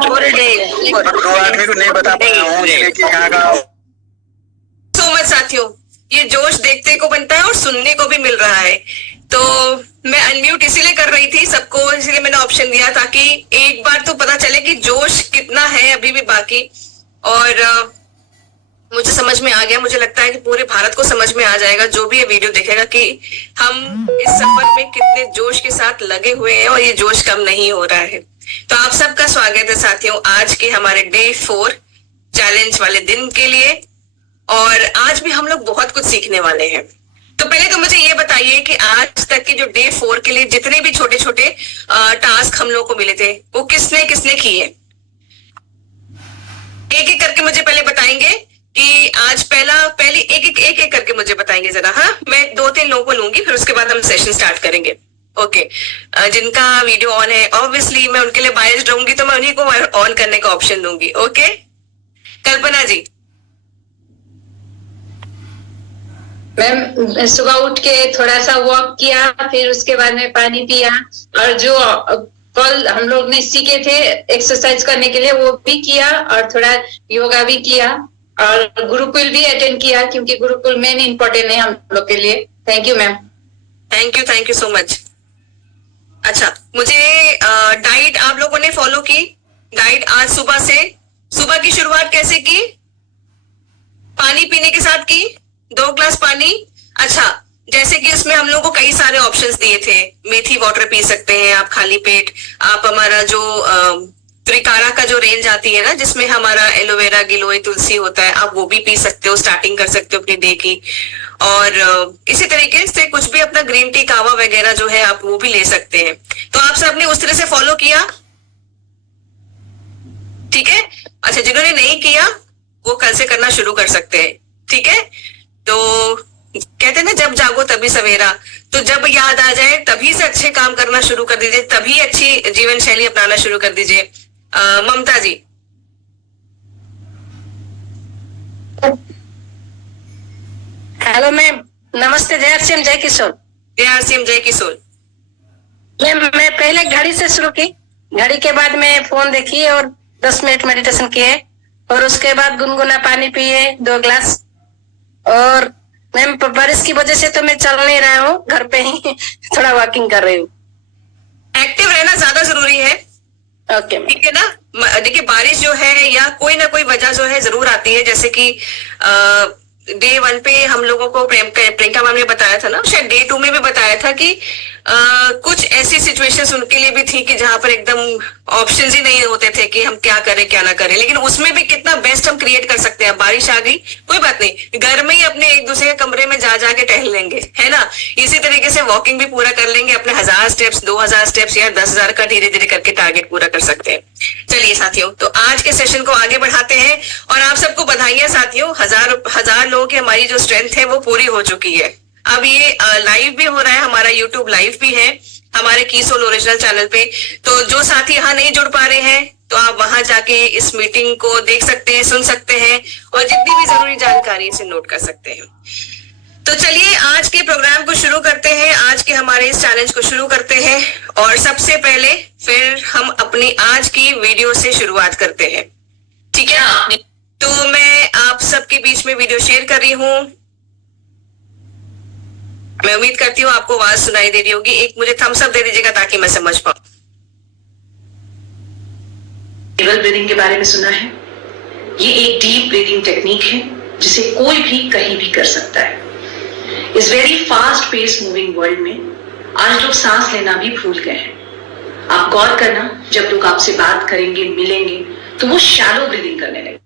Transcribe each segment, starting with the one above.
दो आदमी को नहीं बता पाया हूँ कि कहाँ का। सो मच साथियों, ये जोश देखने को बनता है और सुनने को भी मिल रहा है। तो मैं अनम्यूट इसीलिए कर रही थी सबको, इसीलिए मैंने ऑप्शन दिया ताकि एक बार तो पता चले कि जोश कितना है अभी भी बाकी। और मुझे समझ में आ गया, मुझे लगता है कि पूरे भारत को समझ में आ जाएगा जो भी ये वीडियो देखेगा कि हम इस सफर में कितने जोश के साथ लगे हुए हैं और ये जोश कम नहीं हो रहा है। तो आप सबका स्वागत है साथियों आज के हमारे डे 4 चैलेंज वाले दिन के लिए। और आज भी हम लोग बहुत कुछ सीखने वाले हैं। तो पहले तो मुझे ये बताइए कि आज तक के जो डे 4 के लिए जितने भी छोटे छोटे टास्क हम लोग को मिले थे वो किसने किसने किए, एक एक करके मुझे पहले बताएंगे कि आज पहले एक करके मुझे बताएंगे जरा। हाँ, मैं 2-3 लोगों को लूंगी, फिर उसके बाद हम सेशन स्टार्ट करेंगे। ओके, जिनका वीडियो ऑन है ऑब्वियसली मैं उनके लिए बायस्ड रहूंगी, तो मैं उन्हीं को ऑन करने का ऑप्शन दूंगी। ओके, कल्पना जी। मैम, सुबह उठ के थोड़ा सा वॉक किया, फिर उसके बाद में पानी पिया, और जो कल हम लोग ने सीखे थे एक्सरसाइज करने के लिए वो भी किया, और थोड़ा योगा भी किया, और गुरुकुल भी अटेंड किया क्योंकि गुरुकुल मेन इम्पोर्टेंट है हम लोग के लिए। Thank you ma'am. Thank you so much. अच्छा, मुझे डाइट आप लोगों ने फॉलो की? डाइट आज सुबह की शुरुआत कैसे की? पानी पीने के साथ की, 2 ग्लास पानी। अच्छा, जैसे कि उसमें हम लोगों को कई सारे ऑप्शंस दिए थे, मेथी वाटर पी सकते हैं आप खाली पेट, आप हमारा जो त्रिकारा का जो रेंज आती है ना जिसमें हमारा एलोवेरा गिलोय तुलसी होता है, आप वो भी पी सकते हो, स्टार्टिंग कर सकते हो अपनी डे की। और इसी तरीके से कुछ भी अपना ग्रीन टी कावा वगैरह जो है आप वो भी ले सकते हैं। तो आप सबने उस तरह से फॉलो किया? ठीक है। अच्छा, जिन्होंने नहीं किया वो कल से करना शुरू कर सकते हैं। ठीक है, तो कहते हैं ना जब जागो तभी सवेरा, तो जब याद आ जाए तभी से अच्छे काम करना शुरू कर दीजिए, तभी अच्छी जीवन शैली अपनाना शुरू कर दीजिए। ममता जी। हेलो मैम, नमस्ते। जय सिंह जय किशोर। जय सिंह जय किशोर। मैम, मैं पहले घड़ी से शुरू की, घड़ी के बाद में फोन देखी और 10 मिनट मेडिटेशन किए, और उसके बाद गुनगुना पानी पिए 2 ग्लास। और मैम, बारिश की वजह से तो मैं चल नहीं रहा हूँ, घर पे ही थोड़ा वॉकिंग कर रही हूँ। एक्टिव रहना ज्यादा जरूरी है। ओके, ठीक है ना। देखिए, बारिश जो है या कोई ना कोई वजह जो है जरूर आती है, जैसे कि डे 1 पे हम लोगों को प्रियंका मैम ने बताया था ना, शायद डे 2 में भी बताया था कि कुछ ऐसी सिचुएशंस उनके लिए भी थी कि जहां पर एकदम ऑप्शंस ही नहीं होते थे कि हम क्या करें क्या ना करें, लेकिन उसमें भी कितना बेस्ट हम क्रिएट कर सकते हैं। बारिश आ गई, कोई बात नहीं, घर में ही अपने एक दूसरे के कमरे में जा जाके टहल लेंगे, है ना। इसी तरीके से वॉकिंग भी पूरा कर लेंगे, अपने 1000 स्टेप्स 2000 स्टेप्स या 10,000 का धीरे धीरे करके टारगेट पूरा कर सकते हैं। चलिए साथियों, तो आज के सेशन को आगे बढ़ाते हैं, और आप सबको बधाइयां साथियों, हजार लोगों की हमारी जो स्ट्रेंथ है वो पूरी हो चुकी है। अब ये लाइव भी हो रहा है, हमारा यूट्यूब लाइव भी है हमारे की सोल ओरिजिनल चैनल पे। तो जो साथी यहाँ नहीं जुड़ पा रहे हैं तो आप वहां जाके इस मीटिंग को देख सकते हैं, सुन सकते हैं, और जितनी भी जरूरी जानकारी इसे नोट कर सकते हैं। तो चलिए आज के प्रोग्राम को शुरू करते हैं, आज के हमारे इस चैलेंज को शुरू करते हैं। और सबसे पहले फिर हम अपनी आज की वीडियो से शुरुआत करते हैं। ठीक है, तो मैं आप सबके बीच में वीडियो शेयर कर रही हूँ। मैं उम्मीद करती हूँ आपको आवाज सुनाई दे रही होगी। एक मुझे थम्स अप दे दीजिएगा ताकि मैं समझ पाऊं। नेवल ब्रीदिंग के बारे में सुना है? ये एक डीप ब्रीदिंग टेक्निक है जिसे कोई भी कहीं भी कर सकता है। इस very fast pace moving world में आज लोग सांस लेना भी भूल गए हैं। आप गौर करना, जब लोग आपसे बात करेंगे, मिलेंगे, तो वो शैलो ब्रीदिंग करने लगे,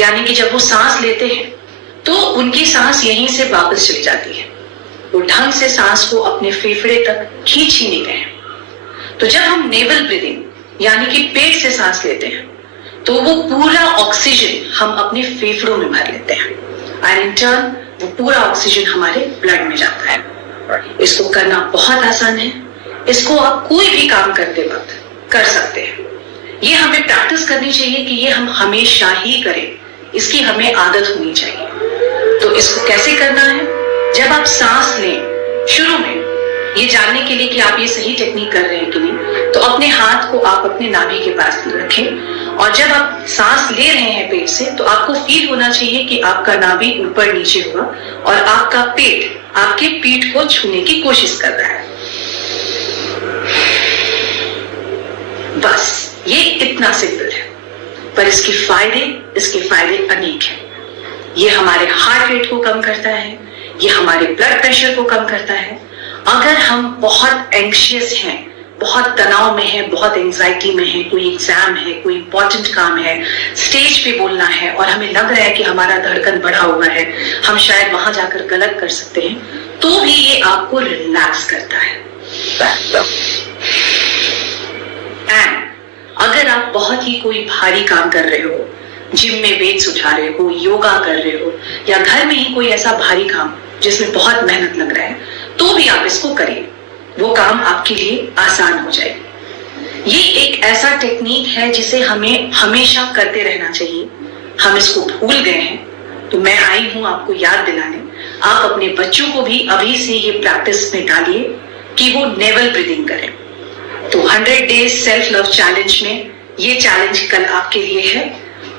यानी कि जब वो सांस लेते हैं तो उनकी सांस यहीं से वापस चली जाती है, वो ढंग से सांस को अपने फेफड़े तक खींच ही नहीं रहे हैं। तो जब हम नेवल ब्रीदिंग यानी कि पेट से सांस लेते हैं तो वो पूरा ऑक्सीजन हम अपने फेफड़ों में भर लेते हैं, और इन टर्न वो पूरा ऑक्सीजन हमारे ब्लड में जाता है। इसको करना बहुत आसान है, इसको आप कोई भी काम करते वक्त कर सकते हैं। ये हमें प्रैक्टिस करनी चाहिए कि ये हम हमेशा ही करें, इसकी हमें आदत होनी चाहिए। तो इसको कैसे करना है? जब आप सांस लें, शुरू में ये जानने के लिए कि आप ये सही टेक्निक कर रहे हैं कि नहीं, तो अपने हाथ को आप अपने नाभि के पास रखें और जब आप सांस ले रहे हैं पेट से तो आपको फील होना चाहिए कि आपका नाभि ऊपर नीचे हुआ और आपका पेट आपके पीठ को छूने की कोशिश कर रहा है। बस ये इतना सिंपल है, पर इसके फायदे अनेक हैं। ये हमारे हार्ट रेट को कम करता है, ये हमारे ब्लड प्रेशर को कम करता है। अगर हम बहुत एंग्शियस हैं, बहुत तनाव में है, बहुत एंजाइटी में है, कोई एग्जाम है, कोई इंपॉर्टेंट काम है, स्टेज पे बोलना है और हमें लग रहा है कि हमारा धड़कन बढ़ा हुआ है, हम शायद वहां जाकर गलत कर सकते हैं, तो भी ये आपको रिलैक्स करता है। एंड अगर आप बहुत ही कोई भारी काम कर रहे हो, जिम में वेट्स उठा रहे हो, योगा कर रहे हो, या घर में ही कोई ऐसा भारी काम जिसमें बहुत मेहनत लग रहा है, तो भी आप इसको करिए, वो काम आपके लिए आसान हो जाए। ये एक ऐसा टेक्निक है जिसे हमें हमेशा करते रहना चाहिए। हम इसको भूल गए हैं, तो मैं आई हूं आपको याद दिलाने। आप अपने बच्चों को भी अभी से ये प्रैक्टिस में डालिए कि वो नेवल ब्रीदिंग करें। तो 100 डेज सेल्फ लव चैलेंज में ये चैलेंज कल आपके लिए है,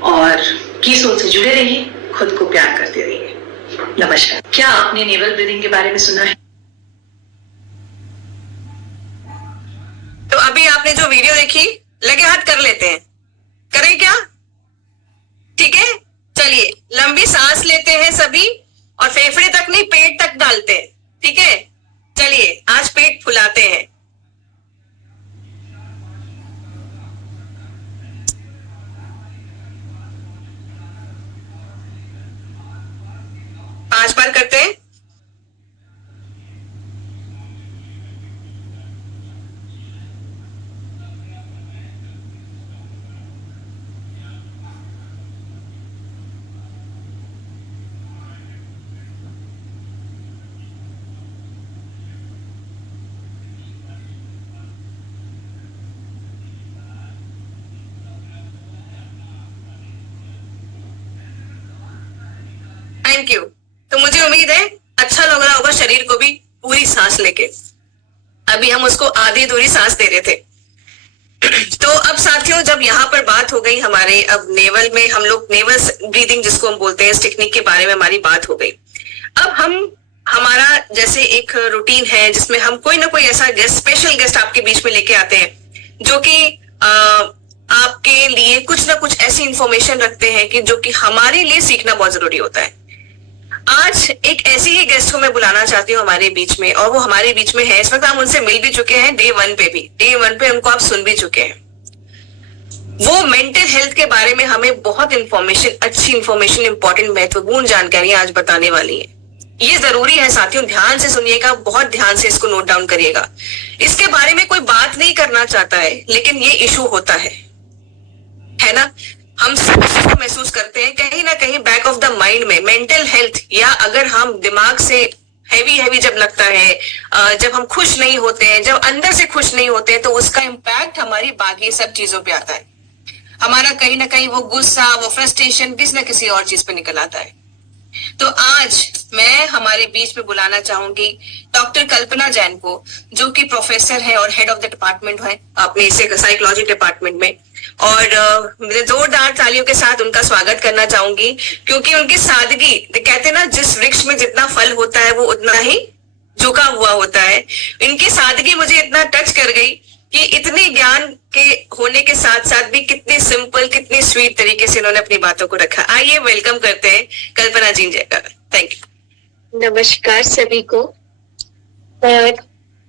और कीसोल से जुड़े रहिए, खुद को प्यार करते रहिए। नमस्कार। क्या आपने नेवल ब्रीदिंग के बारे में सुना है? तो अभी आपने जो वीडियो देखी, लगे हाथ कर लेते हैं, करें क्या? ठीक है, चलिए लंबी सांस लेते हैं सभी, और फेफड़े तक नहीं, पेट तक डालते हैं। ठीक है, चलिए आज पेट फुलाते हैं। 5 बार करते हैं। Thank you. तो मुझे उम्मीद है अच्छा लग रहा होगा शरीर को भी पूरी सांस लेके। अभी हम उसको आधी अधूरी सांस दे रहे थे। तो अब साथियों, जब यहाँ पर बात हो गई हमारे, अब नेवल में हम लोग नेवल ब्रीदिंग जिसको हम बोलते हैं, इस टेक्निक के बारे में हमारी बात हो गई। अब हमारा जैसे एक रूटीन है जिसमें हम कोई ना कोई ऐसा गेस्ट, स्पेशल गेस्ट आपके बीच में लेके आते हैं जो कि आपके लिए कुछ ना कुछ ऐसी इंफॉर्मेशन रखते हैं कि जो कि हमारे लिए सीखना बहुत जरूरी होता है। आज एक ऐसी ही गेस्ट को मैं बुलाना चाहती हूँ हमारे बीच में, और वो हमारे बीच में है। इस वक्त हम उनसे मिल भी चुके हैं, डे 1 पे भी, डे 1 पे उनको आप सुन भी चुके हैं। वो मेंटल हेल्थ के बारे में हमें बहुत इंफॉर्मेशन, अच्छी इंफॉर्मेशन, इंपॉर्टेंट, महत्वपूर्ण जानकारियां आज बताने वाली है। ये जरूरी है साथियों, ध्यान से सुनिएगा, बहुत ध्यान से इसको नोट डाउन करिएगा। इसके बारे में कोई बात नहीं करना चाहता है, लेकिन ये इशू होता है ना? हम सब इसको महसूस करते हैं कहीं ना कहीं बैक ऑफ द माइंड में। मेंटल हेल्थ, या अगर हम दिमाग से हैवी जब लगता है, जब हम खुश नहीं होते हैं, जब अंदर से खुश नहीं होते हैं, तो उसका इम्पैक्ट हमारी बाकी सब चीजों पे आता है। हमारा कहीं ना कहीं वो गुस्सा, वो फ्रस्ट्रेशन किसी ना किसी और चीज पे निकल आता है। तो आज मैं हमारे बीच में बुलाना चाहूंगी डॉक्टर कल्पना जैन को, जो कि प्रोफेसर है और हेड ऑफ द डिपार्टमेंट है अपने साइकोलॉजी डिपार्टमेंट में। और मुझे जोरदार तालियों के साथ उनका स्वागत करना चाहूंगी, क्योंकि उनकी सादगी, कहते हैं ना, जिस वृक्ष में जितना फल होता है वो उतना ही झुका हुआ होता है। इनकी सादगी मुझे इतना टच कर गई कि इतने ज्ञान के होने के साथ साथ भी कितने सिंपल, कितने स्वीट तरीके से इन्होंने अपनी बातों को रखा। आइए वेलकम करते हैं कल्पना जी। Thank you. नमस्कार सभी को।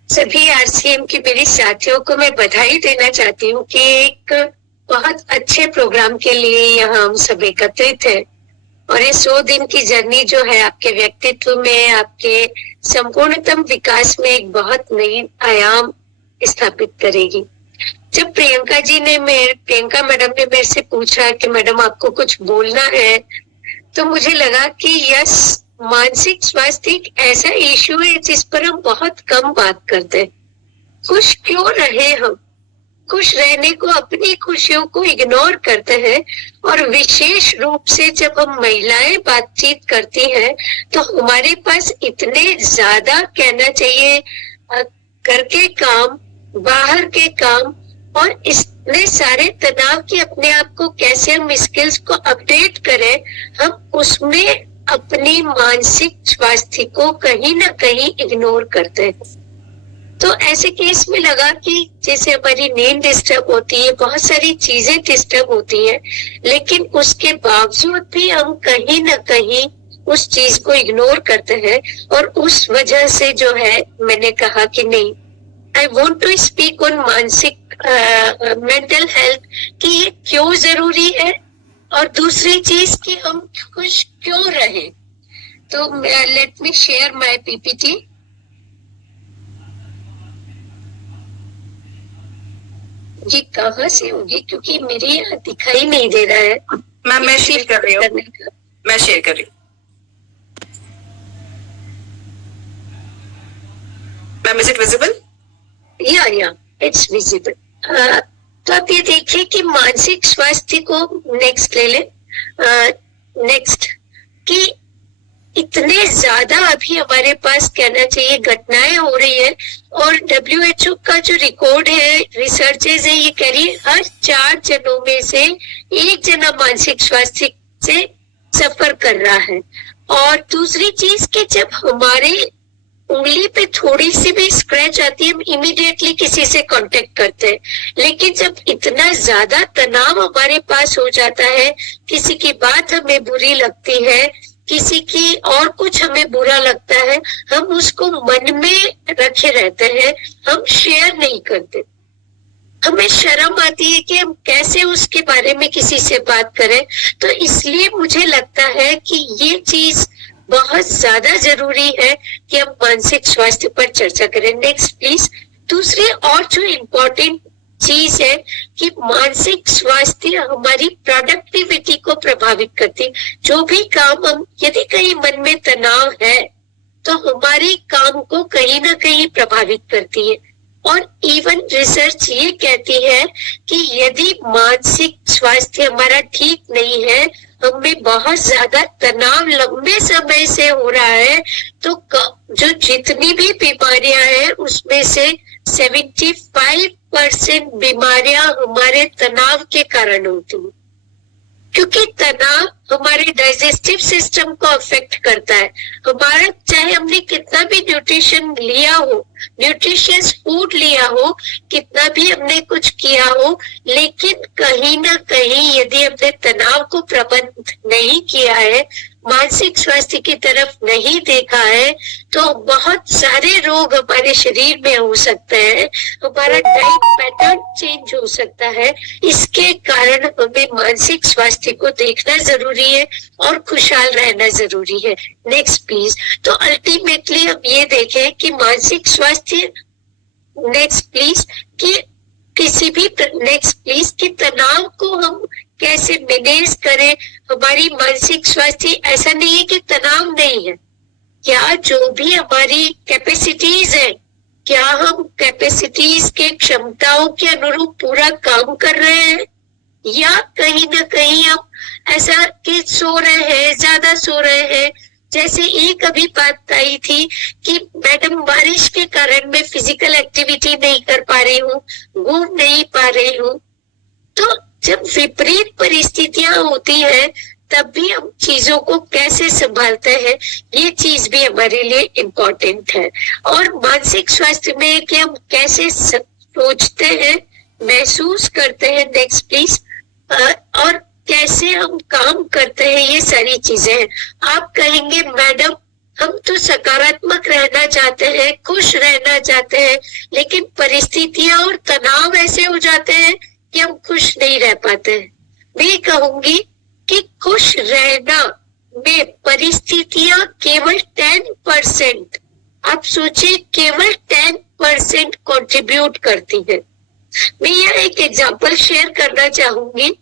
सभी आरसीएम की मेरी साथियों को मैं बधाई देना चाहती हूँ कि एक बहुत अच्छे प्रोग्राम के लिए यहाँ हम सब एकत्रित हैं, और ये 100 दिन की जर्नी जो है आपके व्यक्तित्व में, आपके संपूर्णतम विकास में एक बहुत नई आयाम स्थापित करेगी। जब प्रियंका मैडम ने मेरे से पूछा कि मैडम आपको कुछ बोलना है, तो मुझे लगा कि यस, मानसिक स्वास्थ्य एक ऐसा इशू है जिस पर हम बहुत कम बात करते हैं। खुश क्यों रहे हम? खुश रहने को, अपनी खुशियों को इग्नोर करते हैं, और विशेष रूप से जब हम महिलाएं बातचीत करती हैं तो हमारे पास इतने ज्यादा कहना चाहिए करके काम बाहर के काम और इतने सारे तनाव की अपने आप को कैसे हम स्किल्स को अपडेट करें, हम उसमें अपनी मानसिक स्वास्थ्य को कहीं ना कहीं इग्नोर करते हैं। तो ऐसे केस में लगा कि जैसे हमारी नींद डिस्टर्ब होती है, बहुत सारी चीजें डिस्टर्ब होती हैं, लेकिन उसके बावजूद भी हम कहीं ना कहीं उस चीज को इग्नोर करते हैं। और उस वजह से जो है मैंने कहा कि नहीं, I want to speak on मानसिक मेंटल हेल्थ कि ये क्यों जरूरी है और दूसरी चीज कि हम खुश क्यों रहे। तो let me share my PPT. ये कहाँ से होगी क्योंकि मेरे यहाँ दिखाई नहीं दे रहा है। मैम मैं शेयर कर रही हूँ, मैं शेयर कर रही हूँ मैम। Is it visible? या इट्स विजिबल। तो आप ये देखिए कि मानसिक स्वास्थ्य को नेक्स्ट ले ले। नेक्स्ट कि इतने ज्यादा अभी हमारे पास कहना चाहिए घटनाएं हो रही है, और WHO का जो रिकॉर्ड है, रिसर्चेज है, ये कह रही है हर 4 जनों में से 1 जना मानसिक स्वास्थ्य से सफर कर रहा है। और दूसरी चीज कि जब हमारे उंगली पे थोड़ी सी भी स्क्रैच आती है, हम इमीडिएटली किसी से कांटेक्ट करते हैं। लेकिन जब इतना ज्यादा तनाव हमारे पास हो जाता है, किसी की बात हमें बुरी लगती है, किसी की और कुछ हमें बुरा लगता है, हम उसको मन में रखे रहते हैं, हम शेयर नहीं करते। हमें शर्म आती है कि हम कैसे उसके बारे में किसी से बात करें। तो इसलिए मुझे लगता है कि ये चीज बहुत ज्यादा जरूरी है कि हम मानसिक स्वास्थ्य पर चर्चा करें। Next please. दूसरी और जो इम्पोर्टेंट चीज है कि मानसिक स्वास्थ्य हमारी प्रोडक्टिविटी को प्रभावित करती। जो भी काम हम, यदि कहीं मन में तनाव है तो हमारे काम को कहीं ना कहीं प्रभावित करती है। और इवन रिसर्च ये कहती है कि यदि मानसिक स्वास्थ्य हमारा ठीक नहीं है, हमें बहुत ज्यादा तनाव लंबे समय से हो रहा है, तो जो जितनी भी बीमारियां हैं उसमें से 75% बीमारियां हमारे तनाव के कारण होती हैं। क्योंकि तनाव हमारे डाइजेस्टिव सिस्टम को अफेक्ट करता है। हमारा चाहे हमने कितना भी न्यूट्रिशन लिया हो, न्यूट्रिशियस फूड लिया हो, कितना भी हमने कुछ किया हो, लेकिन कहीं ना कहीं यदि हमने तनाव को प्रबंध नहीं किया है, मानसिक स्वास्थ्य की तरफ नहीं देखा है, तो बहुत सारे रोग हमारे शरीर में हो सकते हैं। हमारा डाइट पैटर्न चेंज हो सकता है। इसके कारण हमें मानसिक स्वास्थ्य को देखना जरूरी है और खुशहाल रहना जरूरी है। Next please. तो अल्टीमेटली हम ये देखें कि मानसिक स्वास्थ्य, नेक्स्ट प्लीज, कि किसी भी, नेक्स्ट प्लीज, कि तनाव को हम कैसे मैनेज करें। हमारी मानसिक स्वास्थ्य, ऐसा नहीं है कि तनाव नहीं है, क्या जो भी हमारी कैपेसिटीज है, क्या हम कैपेसिटीज के क्षमताओं के अनुरूप पूरा काम कर रहे हैं, या कहीं ना कहीं हम ऐसा कि सो रहे हैं, ज्यादा सो रहे हैं। जैसे एक अभी बात आई थी कि मैडम बारिश के कारण मैं फिजिकल एक्टिविटी नहीं कर पा रही हूँ, घूम नहीं पा रही हूँ। तो जब विपरीत परिस्थितियां होती हैं तब भी हम चीजों को कैसे संभालते हैं, ये चीज भी हमारे लिए इम्पोर्टेंट है। और मानसिक स्वास्थ्य में कि हम कैसे सोचते हैं, महसूस करते हैं, नेक्स्ट प्लीज, और कैसे हम काम करते हैं, ये सारी चीजें हैं। आप कहेंगे मैडम हम तो सकारात्मक रहना चाहते हैं, खुश रहना चाहते हैं, लेकिन परिस्थितियां और तनाव ऐसे हो जाते हैं कि हम खुश नहीं रह पाते हैं। मैं कहूंगी कि खुश रहना में परिस्थितियां केवल 10%, आप सोचिए, केवल 10% कंट्रीब्यूट करती है। मैं यहाँ एक एग्जांपल शेयर करना चाहूंगी।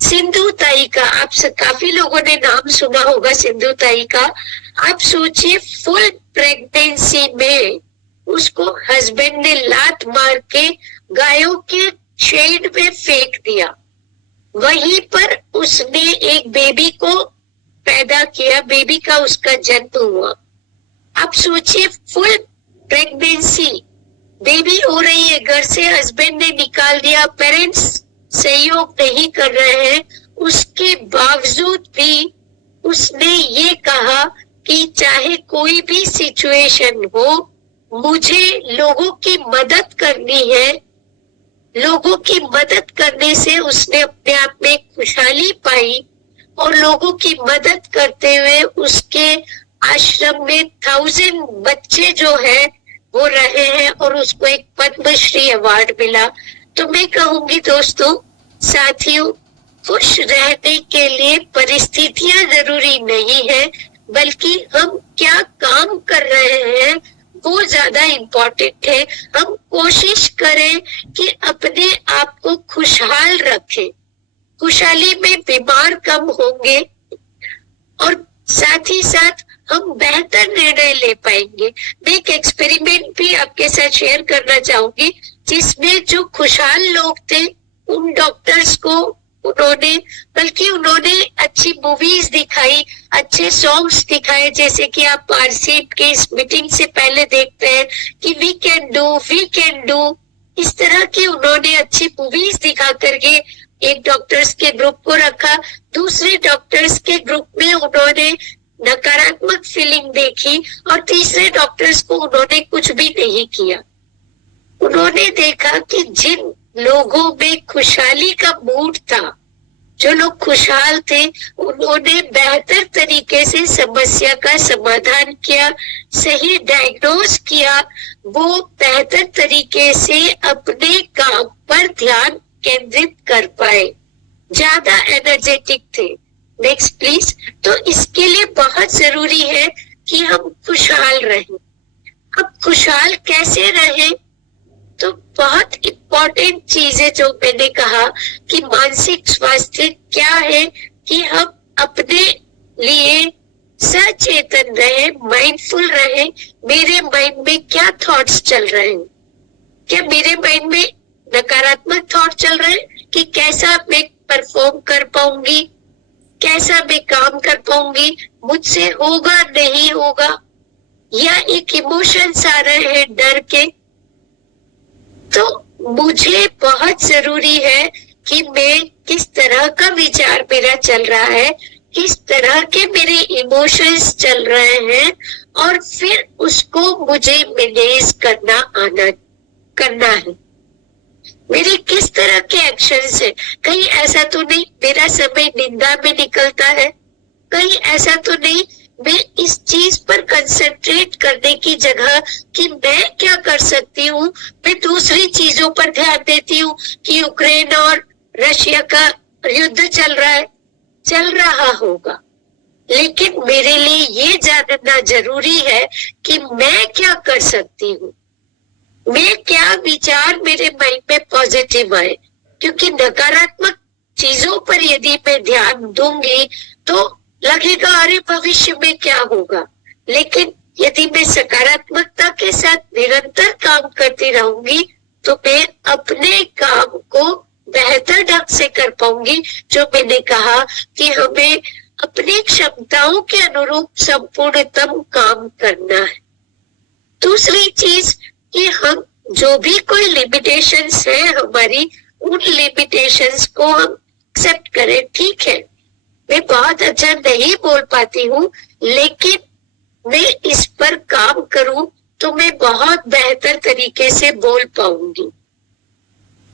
सिंधु ताई का, आप काफी लोगों ने नाम सुना होगा सिंधु ताई का। आप सोचिए, फुल प्रेगनेंसी में उसको हस्बैंड ने लात मार के गायों के शेड में फेंक दिया। वहीं पर उसने एक बेबी को पैदा किया, बेबी का उसका जन्म हुआ। आप सोचिए, फुल प्रेगनेंसी, बेबी हो रही है, घर से हस्बैंड ने निकाल दिया, पेरेंट्स सहयोग नहीं कर रहे हैं, उसके बावजूद भी उसने ये कहा कि चाहे कोई भी सिचुएशन हो, मुझे लोगों की मदद करनी है। लोगों की मदद करने से उसने अपने आप में खुशहाली पाई और लोगों की मदद करते हुए उसके आश्रम में 1000 बच्चे जो है वो रहे हैं और उसको एक पद्मश्री अवार्ड मिला। तो मैं कहूंगी दोस्तों, साथियों, खुश रहने के लिए परिस्थितियां जरूरी नहीं है, बल्कि हम क्या काम कर रहे हैं वो ज्यादा इम्पोर्टेंट है। हम कोशिश करें कि अपने आप को खुशहाल रखें, खुशहाली में बीमार कम होंगे और साथ ही साथ हम बेहतर निर्णय ले पाएंगे। मैं एक एक्सपेरिमेंट भी आपके साथ शेयर करना चाहूंगी, जिसमें जो खुशहाल लोग थे उन डॉक्टर्स को उन्होंने अच्छी मूवीज दिखाई, अच्छे सॉन्ग्स दिखाए, जैसे कि आप पारसीट के इस मीटिंग से पहले देखते हैं कि वी कैन डू, इस तरह की उन्होंने अच्छी मूवीज दिखा करके एक डॉक्टर्स के ग्रुप को रखा। दूसरे डॉक्टर्स के ग्रुप में उन्होंने नकारात्मक फीलिंग देखी और तीसरे डॉक्टर्स को उन्होंने कुछ भी नहीं किया। उन्होंने देखा कि जिन लोगों में खुशहाली का मूड था, जो लोग खुशहाल थे, उन्होंने बेहतर तरीके से समस्या का समाधान किया, सही डायग्नोज किया, वो बेहतर तरीके से अपने काम पर ध्यान केंद्रित कर पाए, ज्यादा एनर्जेटिक थे। Next please. तो इसके लिए बहुत जरूरी है कि हम खुशहाल रहें। अब खुशहाल कैसे रहें? तो बहुत इम्पोर्टेंट चीज है जो मैंने कहा कि मानसिक स्वास्थ्य क्या है, कि हम अपने लिए सचेतन रहे, माइंडफुल रहे। मेरे माइंड में क्या थॉट्स चल रहे हैं? क्या मेरे माइंड में नकारात्मक थॉट चल रहे हैं कि कैसा मैं परफॉर्म कर पाऊंगी, कैसा मैं काम कर पाऊंगी, मुझसे होगा नहीं होगा, या एक इमोशंस आ रहे हैं डर के? तो मुझे बहुत जरूरी है कि मैं किस तरह का विचार मेरा चल रहा है, किस तरह के मेरे इमोशंस चल रहे हैं, और फिर उसको मुझे मैनेज करना है। मेरे किस तरह के एक्शंस है। कहीं ऐसा तो नहीं मेरा समय निंदा में निकलता है, कहीं ऐसा तो नहीं मैं इस चीज पर कंसंट्रेट करने की जगह कि मैं क्या कर सकती हूँ, मैं दूसरी चीजों पर ध्यान देती हूँ कि यूक्रेन और रशिया का युद्ध चल रहा होगा। लेकिन मेरे लिए ये जानना जरूरी है कि मैं क्या कर सकती हूँ, मैं क्या विचार मेरे माइंड में पॉजिटिव आए। क्योंकि नकारात्मक चीजों पर यदि मैं ध्यान दूंगी तो लगेगा अरे भविष्य में क्या होगा, लेकिन यदि मैं सकारात्मकता के साथ निरंतर काम करती रहूंगी तो मैं अपने काम को बेहतर ढंग से कर पाऊंगी। जो मैंने कहा कि हमें अपनी क्षमताओं के अनुरूप संपूर्णतम काम करना है। दूसरी चीज कि हम जो भी कोई लिमिटेशंस है हमारी, उन लिमिटेशंस को हम एक्सेप्ट करें। ठीक है, मैं बहुत अच्छा नहीं बोल पाती हूँ, लेकिन मैं इस पर काम करूं तो मैं बहुत बेहतर तरीके से बोल पाऊंगी।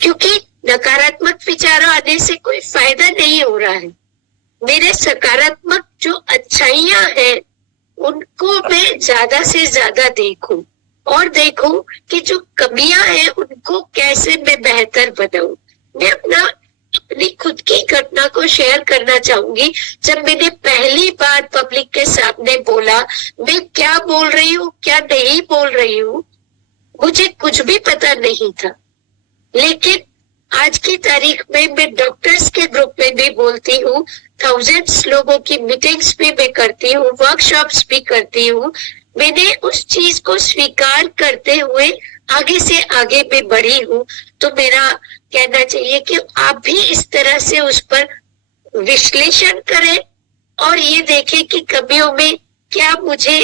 क्योंकि नकारात्मक विचार आने से कोई फायदा नहीं हो रहा है। मेरे सकारात्मक जो अच्छाइयां हैं उनको मैं ज्यादा से ज्यादा देखूं और देखूं कि जो कमियां हैं उनको कैसे मैं बेहतर बनाऊं। मैं अपनी खुद की घटना को शेयर करना चाहूंगी। जब मैंने पहली बार पब्लिक के सामने बोला, मैं क्या बोल रही हूँ क्या नहीं बोल रही हूँ, मुझे कुछ भी पता नहीं था। लेकिन आज की तारीख में मैं डॉक्टर्स के ग्रुप में भी बोलती हूँ, थाउजेंड्स लोगों की मीटिंग्स भी मैं करती हूँ, वर्कशॉप्स भी करती हूँ। मैंने उस चीज को स्वीकार करते हुए आगे से आगे मैं बढ़ी हूँ। तो मेरा कहना चाहिए कि आप भी इस तरह से उस पर विश्लेषण करें और ये देखें कि कमियों में क्या मुझे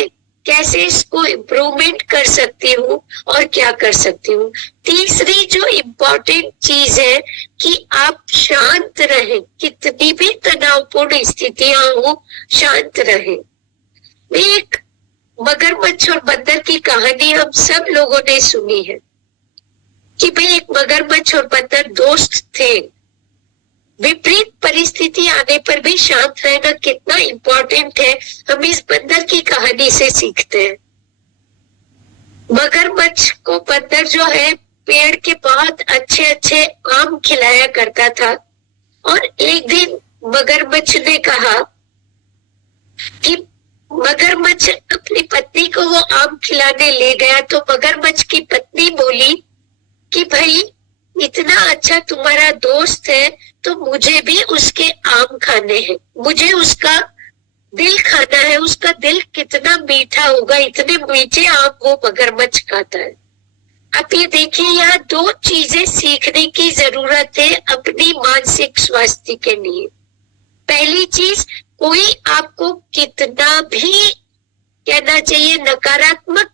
कैसे इसको इम्प्रूवमेंट कर सकती हूँ और क्या कर सकती हूँ। तीसरी जो इम्पोर्टेंट चीज है कि आप शांत रहें, कितनी भी तनावपूर्ण स्थितियां हो शांत रहें। मैं एक मगरमच्छ और बंदर की कहानी हम सब लोगों ने सुनी है कि भाई एक मगरमच्छ और बंदर दोस्त थे। विपरीत परिस्थिति आने पर भी शांत रहना कितना इम्पोर्टेंट है, हम इस बंदर की कहानी से सीखते हैं। मगरमच्छ को बंदर जो है पेड़ के बहुत अच्छे अच्छे आम खिलाया करता था, और एक दिन मगरमच्छ ने कहा कि मगरमच्छ अपनी पत्नी को वो आम खिलाने ले गया, तो मगरमच्छ की पत्नी बोली कि भाई इतना अच्छा तुम्हारा दोस्त है तो मुझे भी उसके आम खाने हैं, मुझे उसका दिल खाना है, उसका दिल कितना मीठा होगा, इतने मीठे आम वो मगरमच्छ खाता है। आप ये देखिए, यहाँ दो चीजें सीखने की जरूरत है अपनी मानसिक स्वास्थ्य के लिए। पहली चीज, कोई आपको कितना भी कहना चाहिए नकारात्मक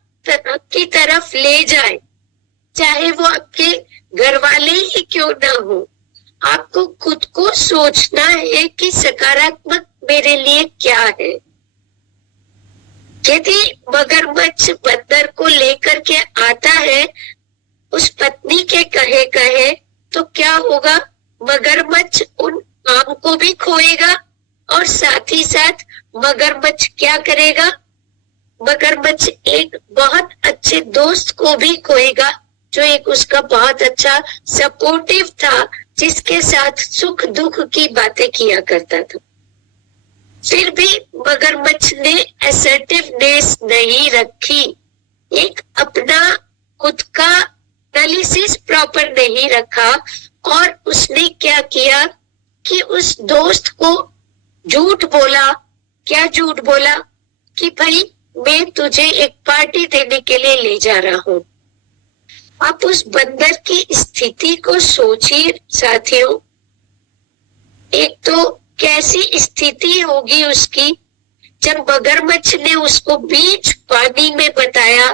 की तरफ ले जाए, चाहे वो आपके घर वाले ही क्यों ना हो, आपको खुद को सोचना है कि सकारात्मक मेरे लिए क्या है। यदि मगरमच्छ बंदर को लेकर के आता है उस पत्नी के कहे कहे, तो क्या होगा, मगरमच्छ उन आम को भी खोएगा और साथ ही साथ मगरमच्छ क्या करेगा, मगरमच्छ एक बहुत अच्छे दोस्त को भी खोएगा जो एक उसका बहुत अच्छा सपोर्टिव था, जिसके साथ सुख दुख की बातें किया करता था। फिर भी मगरमच्छ ने असर्टिवनेस नहीं रखी, एक अपना खुद का एनालिसिस प्रॉपर नहीं रखा, और उसने क्या किया कि उस दोस्त को झूठ बोला। क्या झूठ बोला कि भाई मैं तुझे एक पार्टी देने के लिए ले जा रहा हूं। आप उस बंदर की स्थिति को सोचिए साथियों, एक तो कैसी स्थिति होगी उसकी जब मगरमच्छ ने उसको बीच पानी में बताया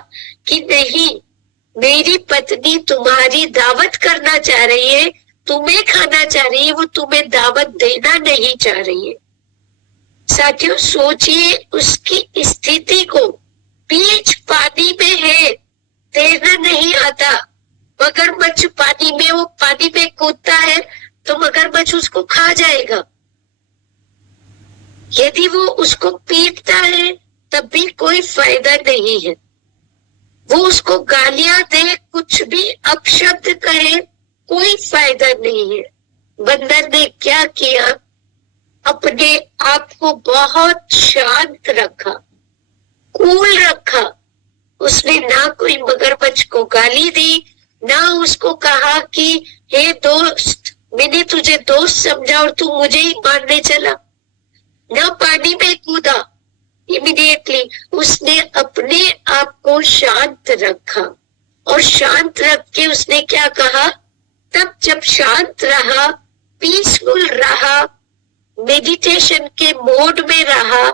कि नहीं, मेरी पत्नी तुम्हारी दावत करना चाह रही है, तुम्हें खाना चाह रही है, वो तुम्हें दावत देना नहीं चाह रही है। साथियों सोचिए उसकी स्थिति को, बीच पानी में है, तैरना नहीं आता, मगरमच्छ पानी में, वो पानी में कूदता है तो मगरमच्छ उसको खा जाएगा। यदि वो उसको पीटता है तब भी कोई फायदा नहीं है, वो उसको गालियां दे, कुछ भी अपशब्द कहे, कोई फायदा नहीं है। बंदर ने क्या किया, अपने आप को बहुत शांत रखा, कूल रखा। उसने ना कोई मगरमच्छ को गाली दी, ना उसको कहा कि हे दोस्त, मैंने तुझे दोस्त समझा और तू मुझे ही मारने चला, ना पानी में कूदा। इमीडिएटली उसने अपने आप को शांत रखा, और शांत रख के उसने क्या कहा, तब जब शांत रहा, पीसफुल रहा, मेडिटेशन के मोड में रहा,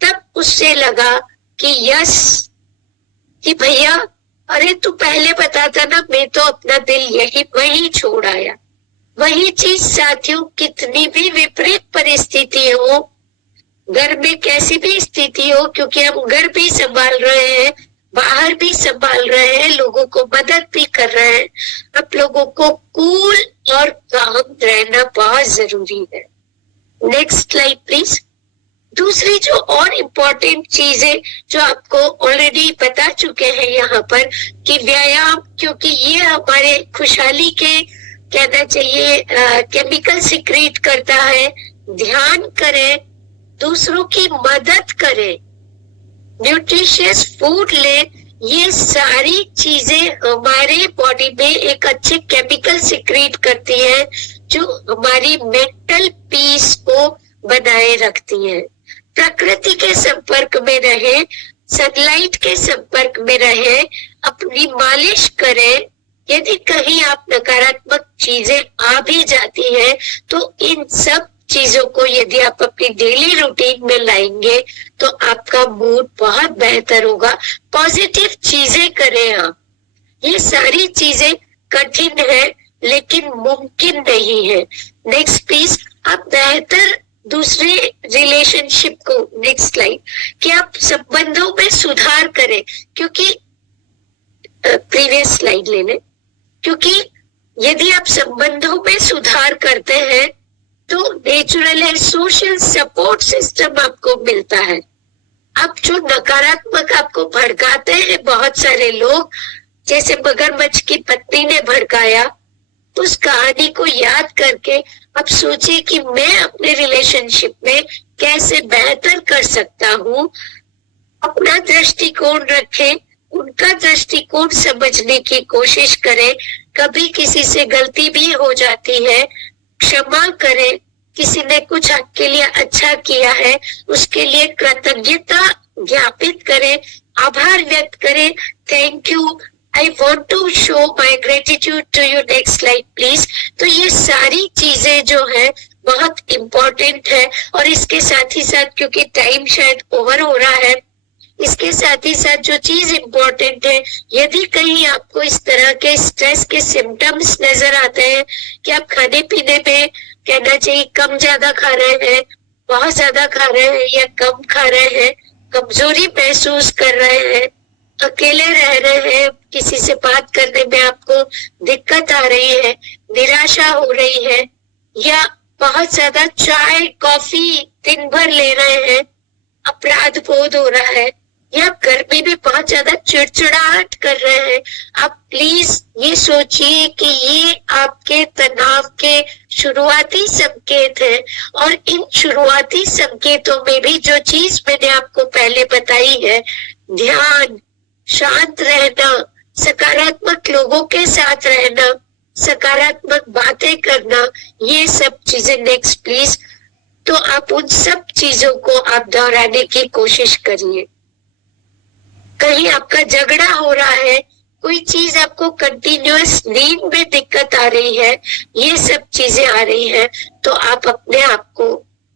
तब उससे लगा कि यस, कि भैया अरे तू पहले बताता ना, मैं तो अपना दिल यही वही छोड़ आया। वही चीज साथियों, कितनी भी विपरीत परिस्थिति हो, घर में कैसी भी स्थिति हो, क्योंकि हम घर भी संभाल रहे हैं, बाहर भी संभाल रहे हैं, लोगों को मदद भी कर रहे हैं, आप लोगों को कूल और काम रहना बहुत जरूरी है। Next slide please. दूसरी जो और इम्पोर्टेंट चीज है जो आपको ऑलरेडी बता चुके हैं यहाँ पर कि व्यायाम, क्योंकि ये हमारे खुशहाली के कहना चाहिए केमिकल सिक्रीट करता है। ध्यान करें, दूसरों की मदद करें, न्यूट्रिशियस फूड ले, ये सारी चीजें हमारे बॉडी में एक अच्छे केमिकल सिक्रीट करती है जो हमारी मेंटल पीस को बनाए रखती है। प्रकृति के संपर्क में रहे, सनलाइट के संपर्क में रहे, अपनी मालिश करें। यदि कहीं आप नकारात्मक चीजें आ भी जाती है तो इन सब चीजों को यदि आप अपनी डेली रूटीन में लाएंगे तो आपका मूड बहुत बेहतर होगा। पॉजिटिव चीजें करें आप। ये सारी चीजें कठिन है लेकिन मुमकिन नहीं है। नेक्स्ट प्लीज, आप बेहतर दूसरे रिलेशनशिप को, नेक्स्ट स्लाइड, कि आप संबंधों में सुधार करें, क्योंकि प्रीवियस स्लाइड ले लें, क्योंकि यदि आप संबंधों में सुधार करते हैं तो नेचुरल है सोशल सपोर्ट सिस्टम आपको मिलता है। अब जो नकारात्मक आपको भड़काते हैं बहुत सारे लोग, जैसे मगरमच्छ की पत्नी ने भड़काया, उस कहानी को याद करके अब सोचिए कि मैं अपने रिलेशनशिप में कैसे बेहतर कर सकता हूँ। अपना दृष्टिकोण रखें, उनका दृष्टिकोण समझने की कोशिश करें। कभी किसी से गलती भी हो जाती है, क्षमा करें। किसी ने कुछ आपके लिए अच्छा किया है, उसके लिए कृतज्ञता ज्ञापित करें, आभार व्यक्त करें। Thank you, I want to show my gratitude to you. Next slide please. तो ये सारी चीजें जो है बहुत इम्पोर्टेंट है। और इसके साथ ही साथ, क्योंकि टाइम शायद ओवर हो रहा है, इसके साथ ही साथ जो चीज इम्पोर्टेंट है, यदि कहीं आपको इस तरह के स्ट्रेस के सिम्टम्स नजर आते हैं कि आप खाने पीने में, कहना चाहिए, कम ज्यादा खा रहे हैं, बहुत ज्यादा खा रहे हैं या कम खा रहे हैं, कमजोरी महसूस कर रहे हैं, अकेले रह रहे हैं, किसी से बात करने में आपको दिक्कत आ रही है, निराशा हो रही है, या बहुत ज्यादा चाय कॉफी दिन भर ले रहे हैं, अपराध बोध हो रहा है, या गर्मी में बहुत ज्यादा चिड़चिड़ाहट कर रहे हैं, आप प्लीज ये सोचिए कि ये आपके तनाव के शुरुआती संकेत हैं। और इन शुरुआती संकेतों में भी जो चीज मैंने आपको पहले बताई है, ध्यान, शांत रहना, सकारात्मक लोगों के साथ रहना, सकारात्मक बातें करना, ये सब चीजें नेक्स्ट प्लीज। तो आप उन सब चीजों को आप दोहराने की कोशिश करिए। कहीं आपका झगड़ा हो रहा है, कोई चीज आपको कंटिन्यूअस नींद में दिक्कत आ रही है, ये सब चीजें आ रही है, तो आप अपने आप को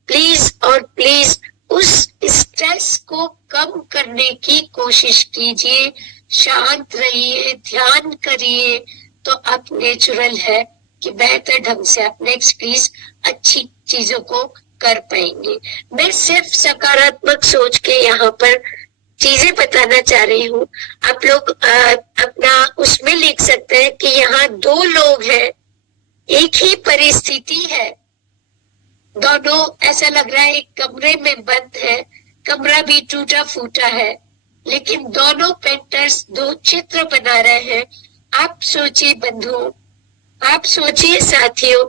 प्लीज और प्लीज उस स्ट्रेस को कम करने की कोशिश कीजिए। शांत रहिए, ध्यान करिए, तो आप नेचुरल है कि बेहतर ढंग से आप नेक्स्ट प्लीज अच्छी चीजों को कर पाएंगे। मैं सिर्फ सकारात्मक सोच के यहाँ पर चीजें बताना चाह रही हूँ। आप लोग अपना उसमें लिख सकते हैं कि यहाँ दो लोग हैं, एक ही परिस्थिति है, दोनों ऐसा लग रहा है एक कमरे में बंद है, कमरा भी टूटा फूटा है, लेकिन दोनों पेंटर्स दो चित्र बना रहे हैं। आप सोचिए बंधुओं, आप सोचिए साथियों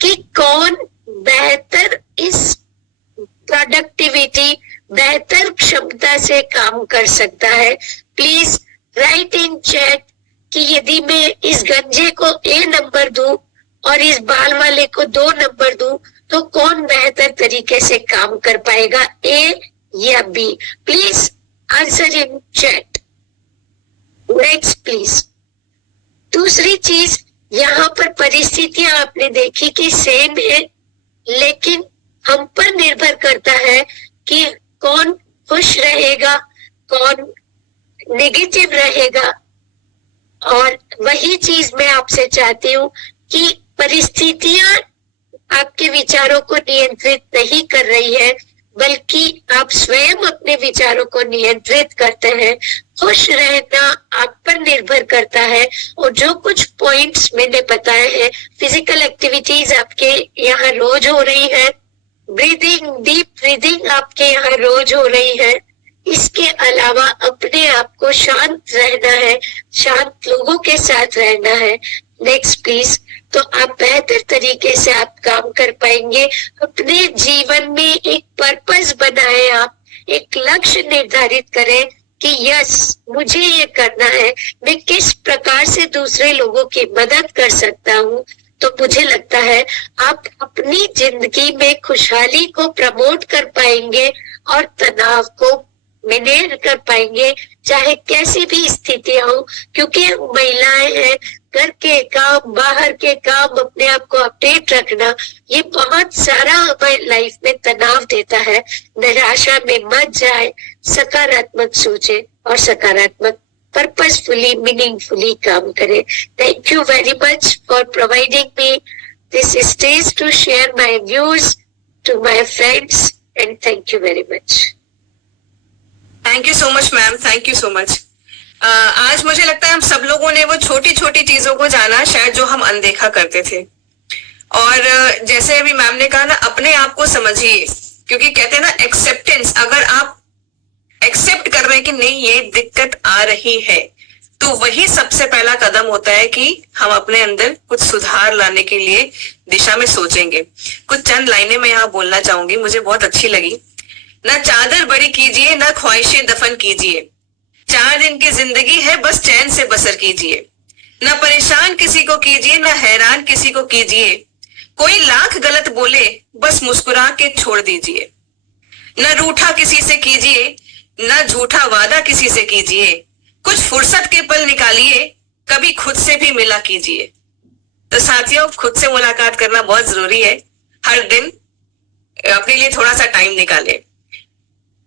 कि कौन बेहतर इस प्रोडक्टिविटी, बेहतर क्षमता से काम कर सकता है। प्लीज राइट इन चैट कि यदि मैं इस गंजे को A नंबर दूं और इस बाल वाले को 2 नंबर दूं तो कौन बेहतर तरीके से काम कर पाएगा, A या B? Please answer in chat. Next please. दूसरी चीज, यहाँ पर परिस्थितियां आपने देखी कि सेम है, लेकिन हम पर निर्भर करता है कि कौन खुश रहेगा, कौन नेगेटिव रहेगा। और वही चीज मैं आपसे चाहती हूँ कि परिस्थितियां आपके विचारों को नियंत्रित नहीं कर रही है, बल्कि आप स्वयं अपने विचारों को नियंत्रित करते हैं। खुश रहना आप पर निर्भर करता है। और जो कुछ पॉइंट्स मैंने बताए हैं, फिजिकल एक्टिविटीज आपके यहाँ रोज हो रही है, ब्रीदिंग, डीप ब्रीदिंग आपके यहाँ रोज हो रही है। इसके अलावा अपने आप को शांत रहना है, शांत लोगों के साथ रहना है। Next please. तो आप बेहतर तरीके से आप काम कर पाएंगे। अपने जीवन में एक पर्पस बनाए, आप एक लक्ष्य निर्धारित करें कि यस, मुझे ये करना है, मैं किस प्रकार से दूसरे लोगों की मदद कर सकता हूँ। तो मुझे लगता है आप अपनी जिंदगी में खुशहाली को प्रमोट कर पाएंगे और तनाव को मैनेज कर पाएंगे, चाहे कैसी भी स्थितियां हो। क्योंकि महिलाएं हैं, घर के काम, बाहर के काम, अपने आप को अपडेट रखना, ये बहुत सारा हमारे लाइफ में तनाव देता है। निराशा में मत जाए, सकारात्मक सोचे और सकारात्मक पर्पसफुली, मीनिंगफुली काम करें। Thank you very much for providing me this stage to share my views to my friends, and thank you very much. Thank you so much ma'am, thank you so much. आज मुझे लगता है हम सब लोगों ने वो छोटी छोटी चीजों को जाना शायद जो हम अनदेखा करते थे। और जैसे अभी मैम ने कहा ना, अपने आप को समझिए, क्योंकि कहते हैं ना एक्सेप्टेंस, अगर आप एक्सेप्ट कर रहे हैं कि नहीं ये दिक्कत आ रही है, तो वही सबसे पहला कदम होता है कि हम अपने अंदर कुछ सुधार लाने के लिए दिशा में सोचेंगे। कुछ चंद लाइनें मैं यहाँ बोलना चाहूंगी, मुझे बहुत अच्छी लगी। ना चादर बड़ी कीजिए, ना ख्वाहिशें दफन कीजिए, 4 दिन की जिंदगी है बस चैन से बसर कीजिए। ना परेशान किसी को कीजिए, ना हैरान किसी को कीजिए, कोई लाख गलत बोले बस मुस्कुरा के छोड़ दीजिए। ना रूठा किसी से कीजिए, ना झूठा वादा किसी से कीजिए, कुछ फुर्सत के पल निकालिए, कभी खुद से भी मिला कीजिए। तो साथियों, खुद से मुलाकात करना बहुत जरूरी है। हर दिन अपने लिए थोड़ा सा टाइम निकालें।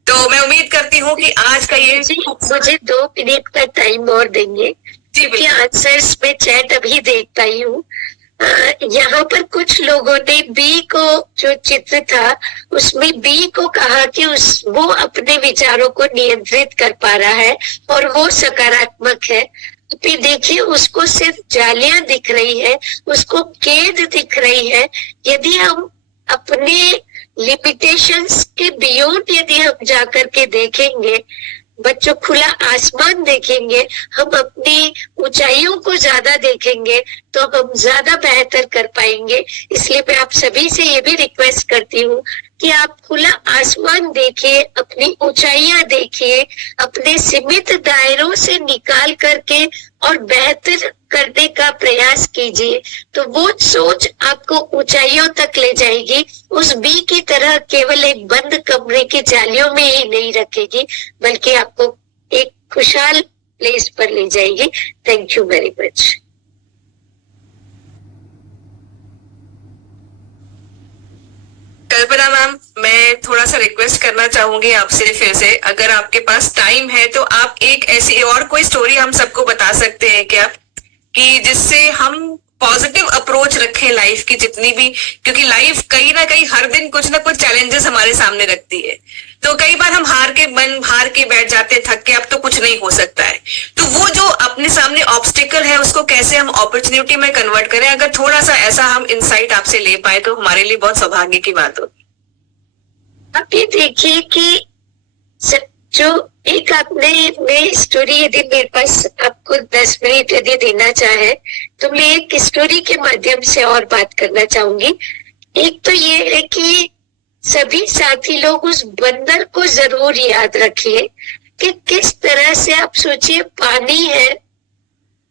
तो मैं उम्मीद करती हूँ कि आज का ये मुझे 2 मिनट का टाइम और देंगे, क्योंकि आंसर्स में चैट अभी देख पाई हूँ। यहाँ पर कुछ लोगों ने बी को, जो चित्र था उसमें बी को कहा कि वो अपने विचारों को नियंत्रित कर पा रहा है और वो सकारात्मक है। फिर देखिए, उसको सिर्फ जालियां दिख रही है, उसको कैद दिख रही है। यदि हम अपने लिमिटेशंस के बियॉन्ड यदि हम जाकर के देखेंगे, बच्चों खुला आसमान देखेंगे, हम अपनी ऊंचाइयों को ज्यादा देखेंगे, तो हम ज्यादा बेहतर कर पाएंगे। इसलिए मैं आप सभी से ये भी रिक्वेस्ट करती हूँ कि आप खुला आसमान देखिए, अपनी ऊंचाइयां देखिए, अपने सीमित दायरों से निकाल करके और बेहतर करने का प्रयास कीजिए। तो वो सोच आपको ऊंचाइयों तक ले जाएगी। उस बी की तरह केवल एक बंद कमरे की जालियों में ही नहीं रखेगी, बल्कि आपको एक खुशहाल प्लेस पर ले जाएगी। Thank you very much. Kalpana ma'am, मैं थोड़ा सा रिक्वेस्ट करना चाहूंगी आपसे फिर से, अगर आपके पास टाइम है तो आप एक ऐसी और कोई स्टोरी हम सबको बता सकते हैं क्या, कि जिससे हम पॉजिटिव अप्रोच रखें लाइफ की जितनी भी, क्योंकि लाइफ कहीं ना कहीं हर दिन कुछ ना कुछ चैलेंजेस हमारे सामने रखती है। तो कई बार हम हार के बैठ जाते हैं, थक के अब तो कुछ नहीं हो सकता है। तो वो जो अपने सामने ऑब्स्टिकल है उसको कैसे हम अपॉर्चुनिटी में कन्वर्ट करें, अगर थोड़ा सा ऐसा हम इंसाइट आपसे ले पाए तो हमारे लिए बहुत सौभाग्य की बात होगी। आप ये देखिए कि जो एक मैं स्टोरी, यदि मेरे पास आपको 10 मिनट यदि देना चाहे तो मैं एक स्टोरी के माध्यम से और बात करना चाहूंगी। एक तो ये है कि सभी साथी लोग उस बंदर को जरूर याद रखिए कि किस तरह से, आप सोचिए पानी है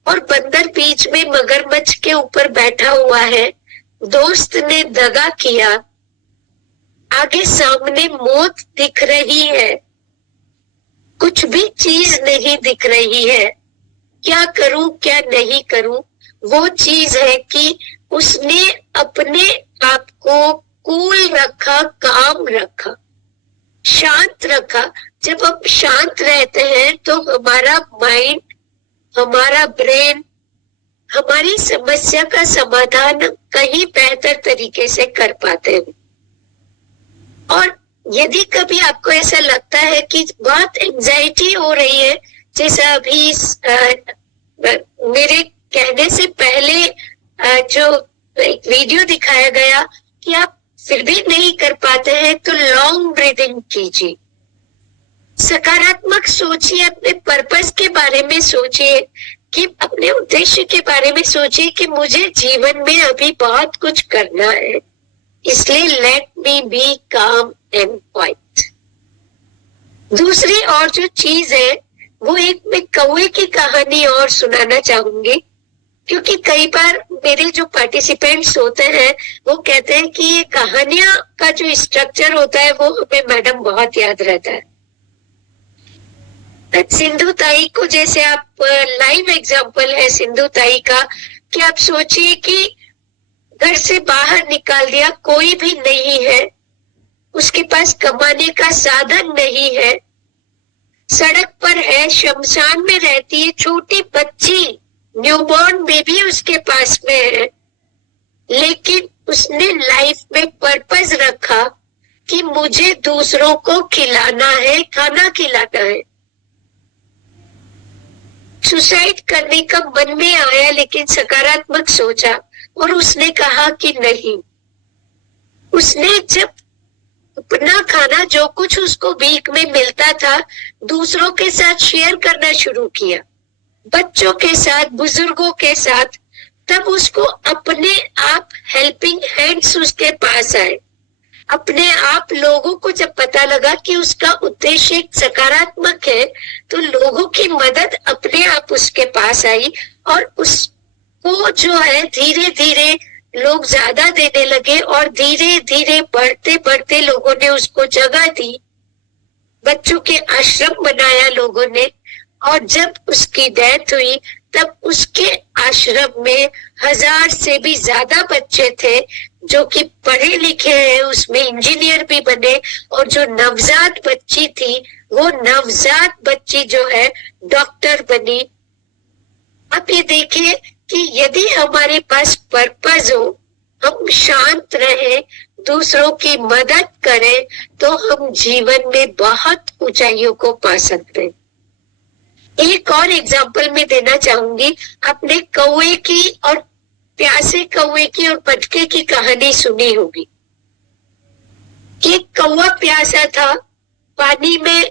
और बंदर बीच में मगरमच्छ के ऊपर बैठा हुआ है, दोस्त ने दगा किया, आगे सामने मौत दिख रही है, कुछ भी चीज नहीं दिख रही है, क्या करूं क्या नहीं करूं। वो चीज है कि उसने अपने आप को कूल रखा, काम रखा, शांत रखा। जब हम शांत रहते हैं तो हमारा माइंड, हमारा ब्रेन हमारी समस्या का समाधान कहीं बेहतर तरीके से कर पाते हैं। और यदि कभी आपको ऐसा लगता है कि बहुत एंजाइटी हो रही है, जैसा अभी मेरे कहने से पहले जो एक वीडियो दिखाया गया कि आप फिर भी नहीं कर पाते हैं, तो लॉन्ग ब्रीदिंग कीजिए, सकारात्मक सोचिए, अपने पर्पस के बारे में सोचिए, कि अपने उद्देश्य के बारे में सोचिए कि मुझे जीवन में अभी बहुत कुछ करना है, इसलिए लेट मी बी काम एंड क्वाइट। दूसरी और जो चीज है वो एक मैं कौवे की कहानी और सुनाना चाहूंगी, क्योंकि कई बार मेरे जो पार्टिसिपेंट्स होते हैं वो कहते हैं कि ये कहानियां का जो स्ट्रक्चर होता है वो हमें मैडम बहुत याद रहता है। सिंधु ताई को जैसे आप लाइव एग्जाम्पल है सिंधु ताई का, कि आप सोचिए कि घर से बाहर निकाल दिया, कोई भी नहीं है, उसके पास कमाने का साधन नहीं है, सड़क पर है, शमशान में रहती है, छोटी बच्ची न्यूबॉर्न बेबी उसके पास में है, लेकिन उसने लाइफ में पर्पस रखा कि मुझे दूसरों को खिलाना है, खाना खिलाना है। सुसाइड करने का मन में आया, लेकिन सकारात्मक सोचा और उसने कहा कि नहीं। उसने जब अपना खाना जो कुछ उसको वीक में मिलता था दूसरों के साथ शेयर करना शुरू किया, बच्चों के साथ, बुजुर्गों के साथ, तब उसको अपने आप हेल्पिंग हैंड्स उसके पास आए। अपने आप लोगों को जब पता लगा कि उसका उद्देश्य एक सकारात्मक है, तो लोगों की मदद अपने आप उसके पास आई और उसको जो है धीरे धीरे लोग ज्यादा देने लगे और धीरे धीरे बढ़ते बढ़ते लोगों ने उसको जगह दी, बच्चों के आश्रम बनाया लोगों ने। और जब उसकी डेथ हुई तब उसके आश्रम में 1000 से भी ज्यादा बच्चे थे जो कि पढ़े लिखे हैं, उसमें इंजीनियर भी बने, और जो नवजात बच्ची थी वो नवजात बच्ची जो है डॉक्टर बनी। आप ये देखिए कि यदि हमारे पास पर्पस हो, हम शांत रहे, दूसरों की मदद करें, तो हम जीवन में बहुत ऊंचाइयों को पा सकते हैं। एक और एग्जाम्पल मैं देना चाहूंगी। आपने कौवे की और प्यासे कौवे की और मटके की कहानी सुनी होगी कि कौवा प्यासा था, पानी में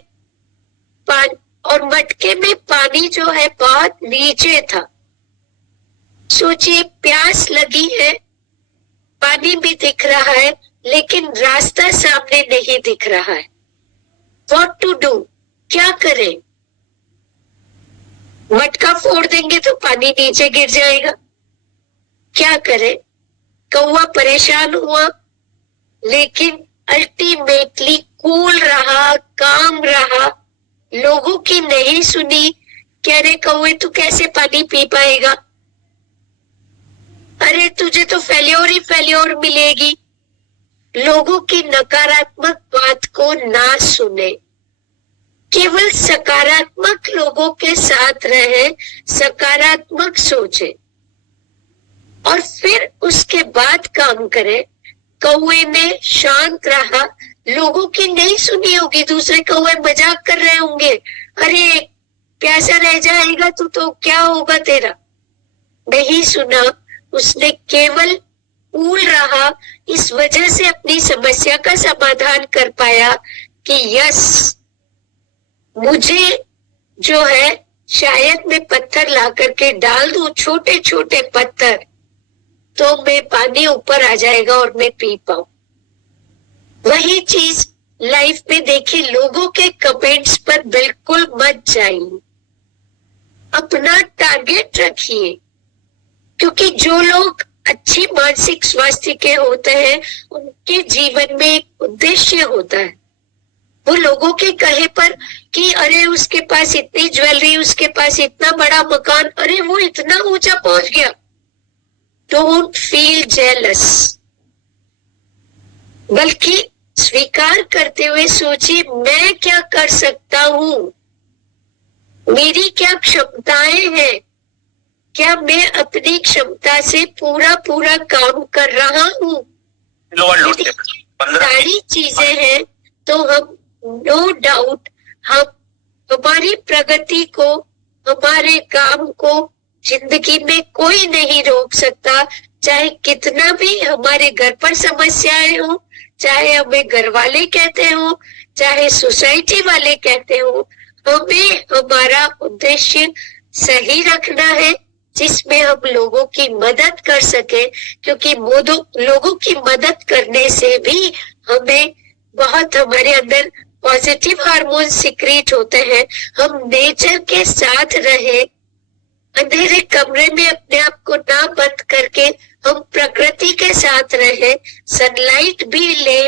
और मटके में पानी जो है बहुत नीचे था। सोचिए, प्यास लगी है, पानी भी दिख रहा है, लेकिन रास्ता सामने नहीं दिख रहा है। व्हाट टू डू, क्या करें? मटका फोड़ देंगे तो पानी नीचे गिर जाएगा, क्या करें? कौवा परेशान हुआ, लेकिन अल्टीमेटली कूल रहा, काम रहा, लोगों की नहीं सुनी। कह रहे कौवे तू कैसे पानी पी पाएगा, अरे तुझे तो फेल्योर ही फेल्योर मिलेगी। लोगों की नकारात्मक बात को ना सुने, केवल सकारात्मक लोगों के साथ रहे, सकारात्मक सोचे और फिर उसके बाद काम करे। कौवे ने शांत रहा, लोगों की नहीं सुनी होगी, दूसरे कौवे मजाक कर रहे होंगे, अरे प्यासा रह जाएगा तू तो क्या होगा तेरा। नहीं सुना, उसने केवल कूल रहा, इस वजह से अपनी समस्या का समाधान कर पाया कि यस, मुझे जो है शायद मैं पत्थर ला करके डाल दूं, छोटे छोटे पत्थर, तो मैं पानी ऊपर आ जाएगा और मैं पी पाऊं। वही चीज लाइफ में देखिए, लोगों के कमेंट्स पर बिल्कुल मत जाइए, अपना टारगेट रखिए, क्योंकि जो लोग अच्छी मानसिक स्वास्थ्य के होते हैं उनके जीवन में एक उद्देश्य होता है। वो लोगों के कहे पर कि अरे उसके पास इतनी ज्वेलरी, उसके पास इतना बड़ा मकान, अरे वो इतना ऊंचा पहुंच गया, डोंट फील जेलस, बल्कि स्वीकार करते हुए सोचिए मैं क्या कर सकता हूं, मेरी क्या क्षमताएं हैं, क्या मैं अपनी क्षमता से पूरा पूरा काम कर रहा हूँ। सारी चीजें हैं तो हम नो डाउट हम हमारी प्रगति को, हमारे काम को जिंदगी में कोई नहीं रोक सकता, चाहे कितना भी हमारे घर पर समस्याएं हो, चाहे हमें घर वाले कहते हो, चाहे सोसाइटी वाले कहते हो, हमें हमारा उद्देश्य सही रखना है जिसमें हम लोगों की मदद कर सके, क्योंकि लोगों की मदद करने से भी हमें बहुत हमारे अंदर पॉजिटिव हार्मोन सिक्रीट होते हैं। हम नेचर के साथ रहे, अंधेरे कमरे में अपने आप को ना बंद करके हम प्रकृति के साथ रहे, सनलाइट भी ले,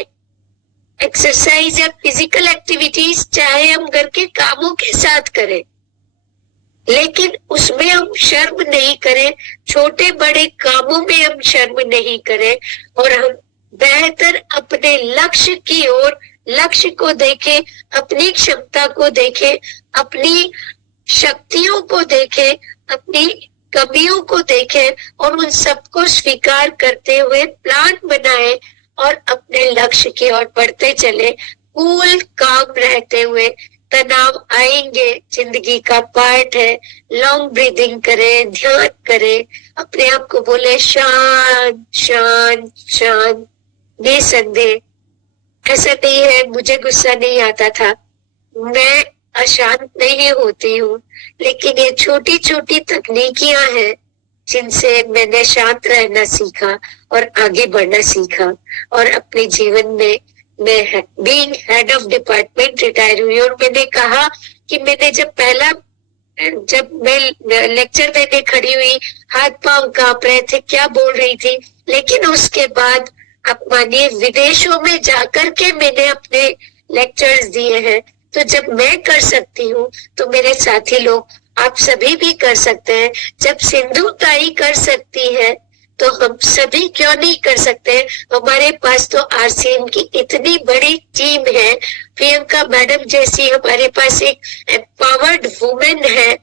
एक्सरसाइज या फिजिकल एक्टिविटीज चाहे हम घर के कामों के साथ करें, लेकिन उसमें हम शर्म नहीं करें, छोटे बड़े कामों में हम शर्म नहीं करें, और हम बेहतर अपने लक्ष्य की ओर, लक्ष्य को देखें, अपनी क्षमता को देखें, अपनी शक्तियों को देखें, अपनी कमियों को देखें और उन सबको स्वीकार करते हुए प्लान बनाएं और अपने लक्ष्य की ओर बढ़ते चले, कूल काम रहते हुए। तनाव आएंगे, जिंदगी का पार्ट है। लॉन्ग ब्रीदिंग करें, ध्यान करें, अपने आप को बोले शांत शांत शांत। निसंदेह ऐसा नहीं है मुझे गुस्सा नहीं आता था, मैं अशांत नहीं होती हूँ, लेकिन ये छोटी छोटी तकनीकियां हैं जिनसे मैंने शांत रहना सीखा और आगे बढ़ना सीखा। और अपने जीवन में मैं being head of department retire हुई और मैंने कहा कि मैंने जब मैं लेक्चर देने खड़ी हुई, हाथ पांव कांप रहे थे, क्या बोल रही थी, लेकिन उसके बाद आप मानिए विदेशों में जाकर के मैंने अपने लेक्चर्स दिए हैं। तो जब मैं कर सकती हूँ तो मेरे साथी लोग, आप सभी भी कर सकते हैं। जब सिंधु ताई कर सकती है तो हम सभी क्यों नहीं कर सकते? हमारे पास तो आरसीएम की इतनी बड़ी टीम है, प्रियंका मैडम जैसी हमारे पास एक एम्पावर्ड वुमेन है,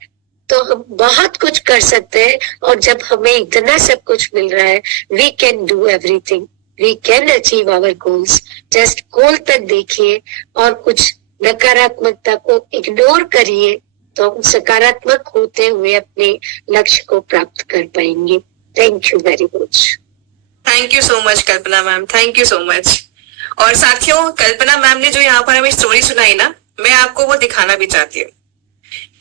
तो हम बहुत कुछ कर सकते हैं। और जब हमें इतना सब कुछ मिल रहा है, we can do everything, we can achieve our goals. Just goal तक देखिए और कुछ नकारात्मकता को इग्नोर करिए, तो हम सकारात्मक होते हुए अपने लक्ष्य को प्राप्त कर पाएंगे। Thank you very much. Thank you so much Kalpana ma'am, thank you so much. और साथियों, कल्पना मैम ने जो यहाँ पर हमें स्टोरी सुनाई ना, मैं आपको वो दिखाना भी चाहती हूँ।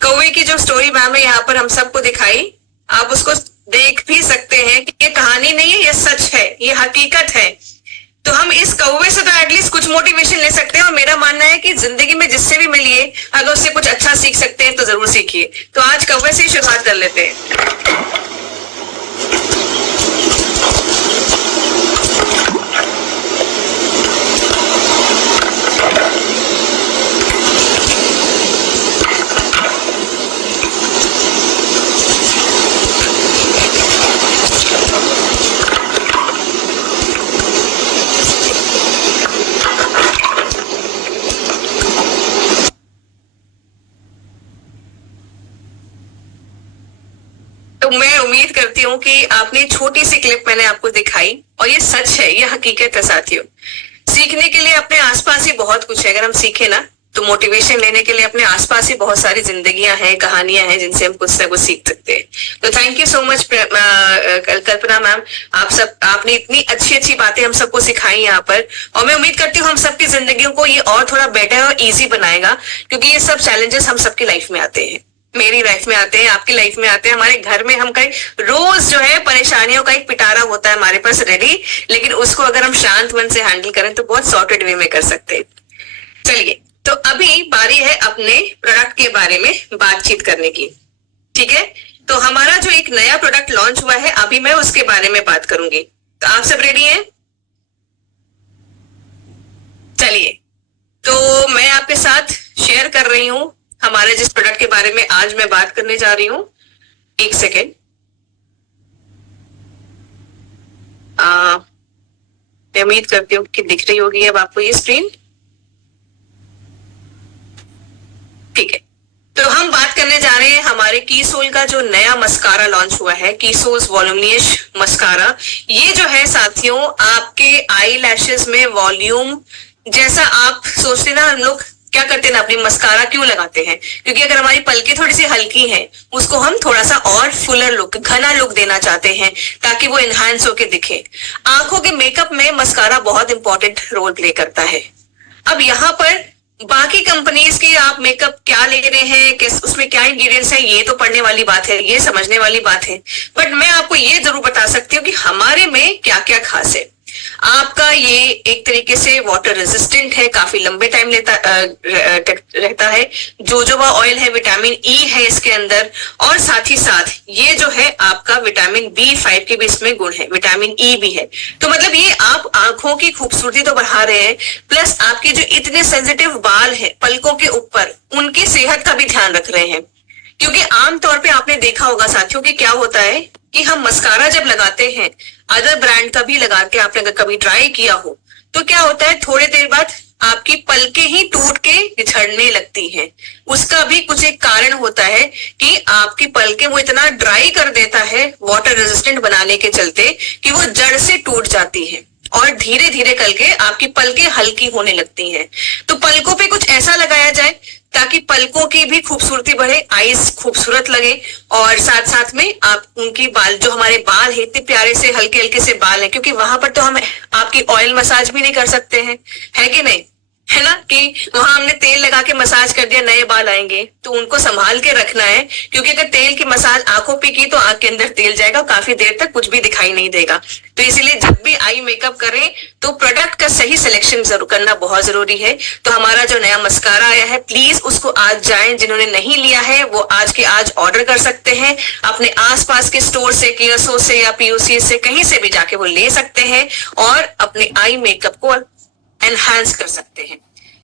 कौवे की जो स्टोरी मैम ने यहाँ पर हम सबको दिखाई, आप उसको देख भी सकते हैं कि ये कहानी नहीं है, ये सच है, ये हकीकत है। तो हम इस कौवे से तो एटलीस्ट कुछ मोटिवेशन ले सकते हैं। और मेरा मानना है कि जिंदगी में जिससे भी मिलिए, अगर उससे कुछ अच्छा सीख सकते हैं तो जरूर सीखिए। तो आज कौवे से ही शुरुआत कर लेते हैं। तो मैं उम्मीद करती हूँ कि आपने छोटी सी क्लिप मैंने आपको दिखाई और ये सच है, ये हकीकत है साथियों। सीखने के लिए अपने आसपास ही बहुत कुछ है। अगर हम सीखे ना तो मोटिवेशन लेने के लिए अपने आसपास ही बहुत सारी जिंदगियां हैं, कहानियां हैं जिनसे हम कुछ ना कुछ सीख सकते हैं। तो thank you so much Kalpana ma'am, आपने इतनी अच्छी अच्छी बातें हम सबको सिखाई यहाँ पर। और मैं उम्मीद करती हूँ हम सबकी जिंदगियों को ये और थोड़ा बेटर और ईजी बनाएगा, क्योंकि ये सब चैलेंजेस हम सबकी लाइफ में आते हैं, मेरी लाइफ में आते हैं, आपकी लाइफ में आते हैं, हमारे घर में हम कई रोज जो है परेशानियों का एक पिटारा होता है हमारे पास रेडी, लेकिन उसको अगर हम शांत मन से हैंडल करें तो बहुत सॉर्टेड वे में कर सकते हैं। चलिए, तो अभी बारी है अपने प्रोडक्ट के बारे में बातचीत करने की। ठीक है, तो हमारा जो एक नया प्रोडक्ट लॉन्च हुआ है, अभी मैं उसके बारे में बात करूंगी। तो आप सब रेडी हैं? चलिए, तो मैं आपके साथ शेयर कर रही हूं हमारे जिस प्रोडक्ट के बारे में आज मैं बात करने जा रही हूं। एक सेकेंड, मैं उम्मीद करती हूँ कि दिख रही होगी अब आपको ये स्क्रीन। ठीक है, तो हम बात करने जा रहे हैं हमारे कीसोल का जो नया मस्कारा लॉन्च हुआ है, कीसोल्स वॉल्यूमियस मस्कारा। ये जो है साथियों, आपके आई लैशेस में वॉल्यूम, जैसा आप सोचते ना, हम लोग क्या करते हैं ना, अपनी मस्कारा क्यों लगाते हैं? क्योंकि अगर हमारी पलकें थोड़ी सी हल्की हैं, उसको हम थोड़ा सा और फुलर लुक, घना लुक देना चाहते हैं ताकि वो इनहांस होके दिखे। आंखों के मेकअप में मस्कारा बहुत इंपॉर्टेंट रोल प्ले करता है। अब यहाँ पर बाकी कंपनीज की आप मेकअप क्या ले रहे हैं, किस उसमें क्या इंग्रेडिएंट्स है, ये तो पढ़ने वाली बात है, ये समझने वाली बात है, बट मैं आपको ये जरूर बता सकती हूँ कि हमारे में क्या क्या खास है। आपका ये एक तरीके से वाटर रेजिस्टेंट है, काफी लंबे टाइम रहता है। जोजोबा ऑयल है, विटामिन ई है इसके अंदर, और साथ ही साथ ये जो है आपका विटामिन B5 के भी इसमें गुण है, विटामिन ई भी है। तो मतलब ये आप आंखों की खूबसूरती तो बढ़ा रहे हैं, प्लस आपके जो इतने सेंसिटिव बाल है पलकों के ऊपर, उनकी सेहत का भी ध्यान रख रहे हैं। क्योंकि आमतौर पे आपने देखा होगा साथियों कि क्या होता है कि हम मस्कारा जब लगाते हैं, अदर ब्रांड का भी लगा के आपने अगर कभी ट्राई किया हो, तो क्या होता है थोड़ी देर बाद आपकी पलकें ही टूट के झड़ने लगती हैं। उसका भी कुछ एक कारण होता है कि आपकी पलकें वो इतना ड्राई कर देता है वाटर रेजिस्टेंट बनाने के चलते कि वो जड़ से टूट जाती है और धीरे धीरे करके आपकी पलकें हल्की होने लगती हैं। तो पलकों पे कुछ ऐसा लगाया जाए ताकि पलकों की भी खूबसूरती बढ़े, आईज खूबसूरत लगे, और साथ साथ में आप उनकी बाल, जो हमारे बाल है इतने प्यारे से हल्के हल्के से बाल हैं, क्योंकि वहां पर तो हम आपकी ऑयल मसाज भी नहीं कर सकते हैं, है कि नहीं, है ना, कि वहां हमने तेल लगा के मसाज कर दिया, नए बाल आएंगे, तो उनको संभाल के रखना है। क्योंकि अगर तेल की मसाज आंखों पे की तो आंख के अंदर तेल जाएगा, काफी देर तक कुछ भी दिखाई नहीं देगा। तो इसीलिए जब भी आई मेकअप करें तो प्रोडक्ट का सही सिलेक्शन जरूर करना बहुत जरूरी है। तो हमारा जो नया मस्कारा आया है, प्लीज उसको आज जाएं, जिन्होंने नहीं लिया है वो आज के आज ऑर्डर कर सकते हैं, अपने आसपास के स्टोर से, कियोस्को से या POC से कहीं से भी जाके वो ले सकते हैं और अपने आई मेकअप को एनहांस कर सकते हैं।